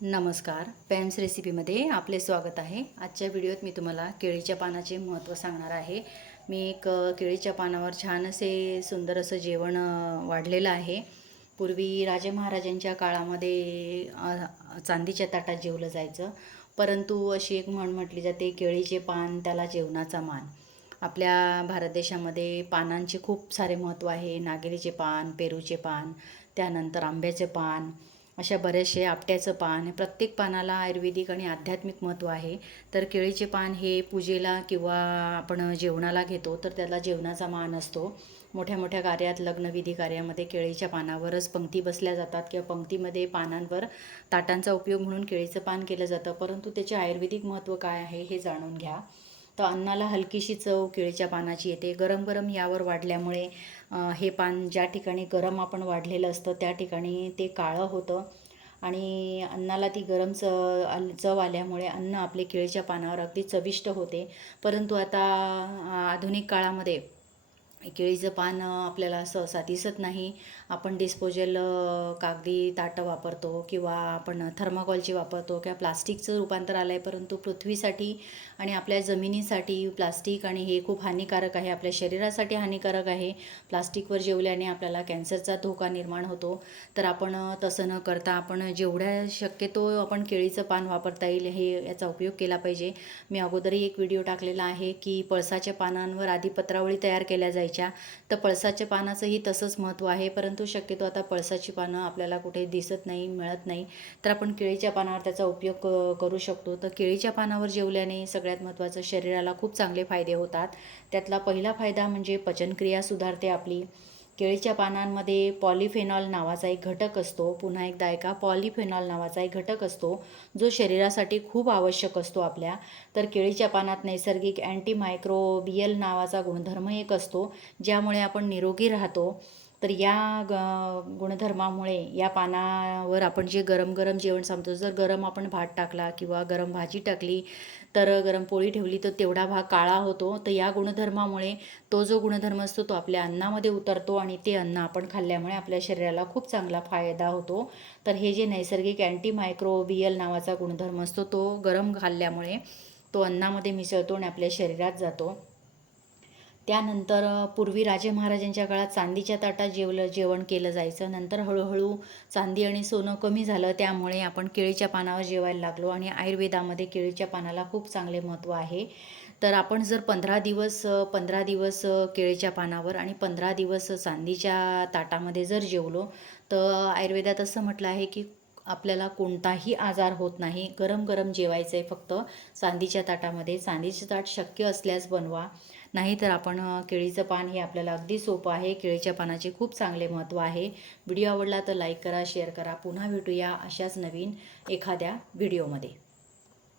नमस्कार पॅम्स रेसिपीमध्ये आपले स्वागत आहे. आजच्या व्हिडिओत मी तुम्हाला केळीच्या पानाचे महत्त्व सांगणार आहे. मी एक केळीच्या पानावर छान असे सुंदर असं जेवण वाढलेलं आहे. पूर्वी राजे महाराजांच्या काळामध्ये चांदीच्या ताटात जेवलं जायचं. परंतु अशी एक म्हण म्हटली जाते केळीचे पान त्याला जेवणाचा मान. आपल्या भारत देशामध्ये पानांचे खूप सारे महत्त्व आहे. नागेलीचे पान पेरूचे पान त्यानंतर आंब्याचे पान अशा बरेचसे आपट्याचं पान प्रत्येक पानाला आयुर्वेदिक आणि आध्यात्मिक महत्त्व आहे. तर केळीचे पान हे पूजेला किंवा आपण जेवणाला घेतो तर त्याला जेवणाचा मान असतो. मोठ्या मोठ्या कार्यात लग्नविधी कार्यामध्ये केळीच्या पानावरच पंक्ती बसल्या जातात किंवा पंक्तीमध्ये पानांवर ताटांचा उपयोग म्हणून केळीचं पान केलं जातं. परंतु त्याचे आयुर्वेदिक महत्त्व काय आहे हे जाणून घ्या. तर अन्नाला हलकीशी चव केळीच्या पानाची येते. गरम गरम यावर वाढल्यामुळे हे पान ज्या ठिकाणी गरम आपण वाढलेलं असतं त्या ठिकाणी ते काळं होतं. आणि अन्नाला ती गरम च चव आल्यामुळे अन्न आपले केळीच्या पानावर अगदी चविष्ट होते. परंतु आता आधुनिक काळामध्ये केळीचं पान आपल्याला सहसा दिसत नाही. आपण डिस्पोजल कागदी ताटं वापरतो किंवा आपण थर्माकॉलची वापरतो किंवा प्लास्टिकचं रूपांतर आलं आहे परंतु पृथ्वीसाठी आणि आपल्या जमिनीसाठी प्लास्टिक आणि हे खूप हानिकारक आहे. आपल्या शरीरासाठी हानिकारक आहे. प्लास्टिकवर जेवल्याने आपल्याला कॅन्सरचा धोका निर्माण होतो. तर आपण तसं न करता आपण जेवढ्या शक्यतो आपण केळीचं पान वापरता येईल हे याचा उपयोग केला पाहिजे. मी अगोदरही एक व्हिडिओ टाकलेला आहे की पळसाच्या पानांवर आधी पत्रावळी तयार केल्या घ्यायच्या तर पळसाच्या पानाचंही तसंच महत्त्व आहे. परंतु शक्यतो आता पळसाची पानं आपल्याला कुठे दिसत नाही मिळत नाही. तर आपण केळीच्या पानावर त्याचा उपयोग करू शकतो. तर केळीच्या पानावर जेवल्याने सगळ्यात महत्त्वाचं शरीराला खूप चांगले फायदे होतात. त्यातला पहिला फायदा म्हणजे पचनक्रिया सुधारते आपली. केळीच्या पानांमध्ये पॉलिफेनॉल नावाचा एक घटक असतो. पुन्हा एकदा ऐका पॉलिफेनॉल नावाचा एक घटक असतो जो शरीरासाठी खूप आवश्यक असतो आपल्या. तर केळीच्या पानात नैसर्गिक अँटीमायक्रोबियल नावाचा गुणधर्म एक असतो ज्यामुळे आपण निरोगी राहतो. तर या ग गुणधर्मामुळे या पानावर आपण जे गरम गरम जेवण सांगतो जर गरम आपण भात टाकला किंवा गरम भाजी टाकली तर गरम पोळी ठेवली तर तेवढा भाग काळा होतो. तर या गुणधर्मामुळे तो जो गुणधर्म असतो तो आपल्या अन्नामध्ये उतरतो आणि ते अन्न आपण खाल्ल्यामुळे आपल्या शरीराला खूप चांगला फायदा होतो. तर हे जे नैसर्गिक अँटीमायक्रोबियल नावाचा गुणधर्म असतो तो गरम खाल्ल्यामुळे तो अन्नामध्ये मिसळतो आणि आपल्या शरीरात जातो. त्यानंतर पूर्वी राजे महाराजांच्या काळात चांदीच्या ताटात जेवलं जेवण केलं जायचं. नंतर हळूहळू चांदी आणि सोनं कमी झालं. त्यामुळे आपण केळीच्या पानावर जेवायला लागलो आणि आयुर्वेदामध्ये केळीच्या पानाला खूप चांगले महत्त्व आहे. तर आपण जर पंधरा दिवस पंधरा दिवस केळीच्या पानावर आणि पंधरा दिवस चांदीच्या ताटामध्ये जर जेवलो तर आयुर्वेदात असं म्हटलं आहे की आपल्याला कोणताही आजार होत नाही. गरम गरम जेवायचं आहे फक्त चांदीच्या ताटामध्ये. चांदीचं ताट शक्य असल्यास बनवा. नाहीतर आपण केळीचं पान हे आपल्याला अगदी सोपं आहे. केळीच्या पानाचे खूप चांगले महत्त्व आहे. व्हिडिओ आवडला तर लाईक करा शेअर करा. पुन्हा भेटूया अशाच नवीन एखाद्या व्हिडिओमध्ये.